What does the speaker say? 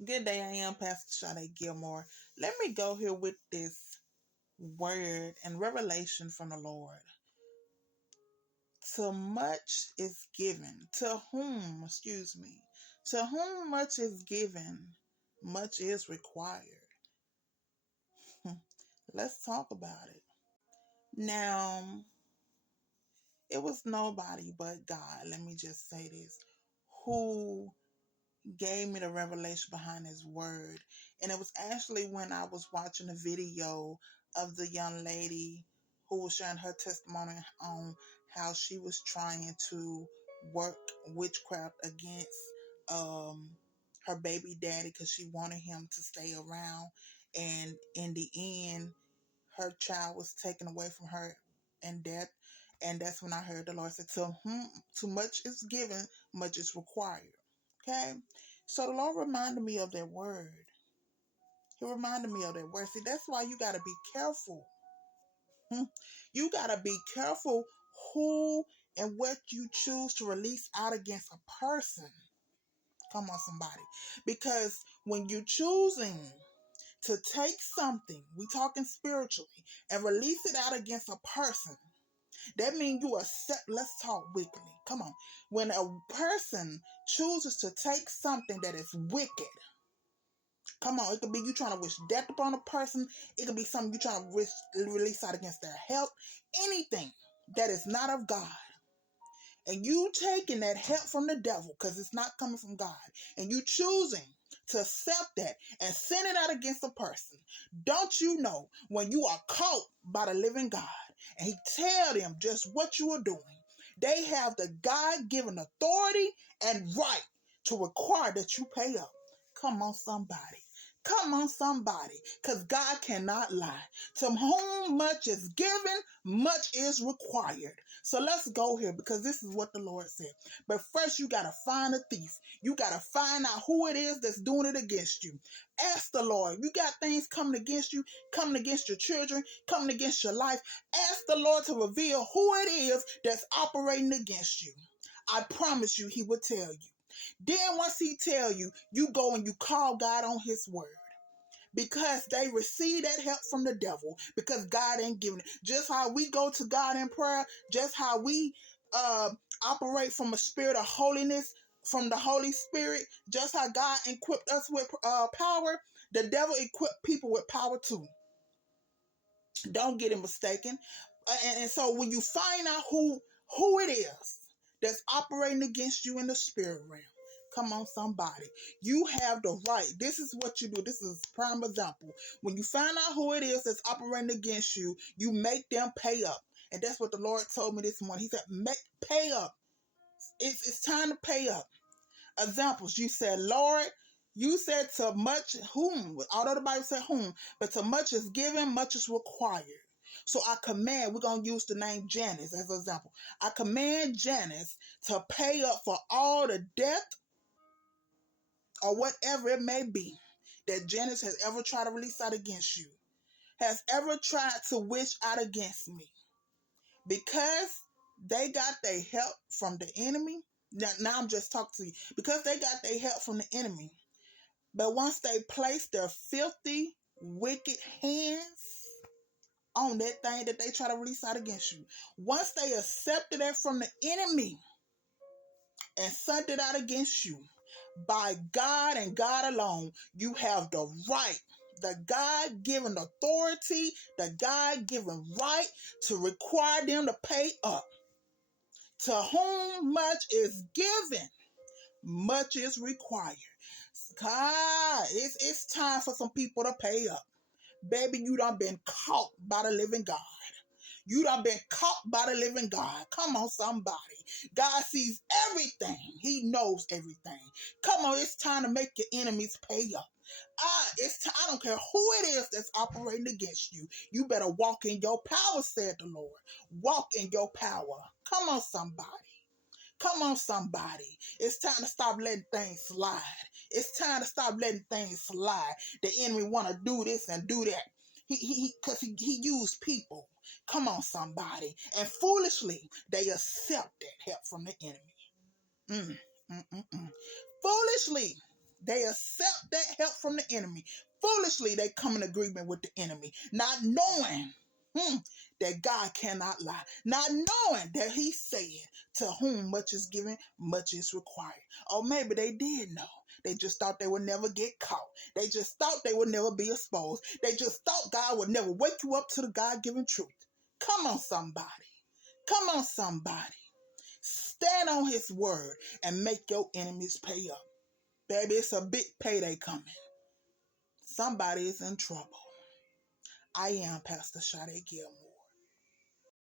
Good day, I am Pastor Sade Gilmore. Let me go here with this word and revelation from the Lord. To much is given. To whom much is given, much is required. Let's talk about it. Now, it was nobody but God, let me just say this, who gave me the revelation behind his word. And it was actually when I was watching a video of the young lady who was sharing her testimony on how she was trying to work witchcraft against her baby daddy because she wanted him to stay around. And in the end, her child was taken away from her in death. And that's when I heard the Lord say, to whom too much is given, much is required. Okay? So the Lord reminded me of that word. He reminded me of that word. See, that's why you got to be careful. You got to be careful who and what you choose to release out against a person. Come on, somebody. Because when you're choosing to take something, we talking spiritually, and release it out against a person, that means you accept, let's talk wickedly. Come on. When a person chooses to take something that is wicked, come on, it could be you trying to wish death upon a person. It could be something you trying to release out against their health. Anything that is not of God. And you taking that help from the devil because it's not coming from God. And you choosing to accept that and send it out against a person. Don't you know when you are caught by the living God and he tell them just what you are doing, they have the God-given authority and right to require that you pay up. Come on, somebody. Come on, somebody. Because God cannot lie. To whom much is given, much is required. So let's go here because this is what the Lord said. But first, you got to find a thief. You got to find out who it is that's doing it against you. Ask the Lord. You got things coming against you, coming against your children, coming against your life. Ask the Lord to reveal who it is that's operating against you. I promise you, he will tell you. Then once he tell you, you go and you call God on his word. Because they receive that help from the devil. Because God ain't giving it. Just how we go to God in prayer. Just how we operate from a spirit of holiness. From the Holy Spirit. Just how God equipped us with power. The devil equipped people with power too. Don't get it mistaken. And so when you find out who it is that's operating against you in the spirit realm, come on, somebody. You have the right. This is what you do. This is a prime example. When you find out who it is that's operating against you, you make them pay up. And that's what the Lord told me this morning. He said, pay up. It's time to pay up. Examples. You said, Lord, you said to much whom, although the Bible said whom, but to much is given, much is required. So I command, we're going to use the name Janice as an example. I command Janice to pay up for all the debt or whatever it may be that Janice has ever tried to release out against you, has ever tried to wish out against me. Because they got their help from the enemy. Now I'm just talking to you. Because they got their help from the enemy. But once they place their filthy, wicked hands on that thing that they try to release out against you, once they accepted it from the enemy and sent it out against you, by God and God alone, you have the right, the God-given authority, the God-given right to require them to pay up. To whom much is given, much is required. God, it's time for some people to pay up. Baby, you done been caught by the living God. You done been caught by the living God. Come on, somebody. God sees everything. He knows everything. Come on, it's time to make your enemies pay up. I don't care who it is that's operating against you. You better walk in your power, said the Lord. Walk in your power. Come on, somebody. Come on, somebody. It's time to stop letting things slide. It's time to stop letting things slide. The enemy want to do this and do that. Because he used people. Come on, somebody. And foolishly, they accept that help from the enemy. Mm. Foolishly, They accept that help from the enemy. Foolishly, they come in agreement with the enemy, not knowing that God cannot lie, not knowing that he said, to whom much is given, much is required. Or maybe they did know. They just thought they would never get caught. They just thought they would never be exposed. They just thought God would never wake you up to the God-given truth. Come on, somebody. Come on, somebody. Stand on his word and make your enemies pay up. Baby, it's a big payday coming. Somebody is in trouble. I am Pastor Sade Gilmore.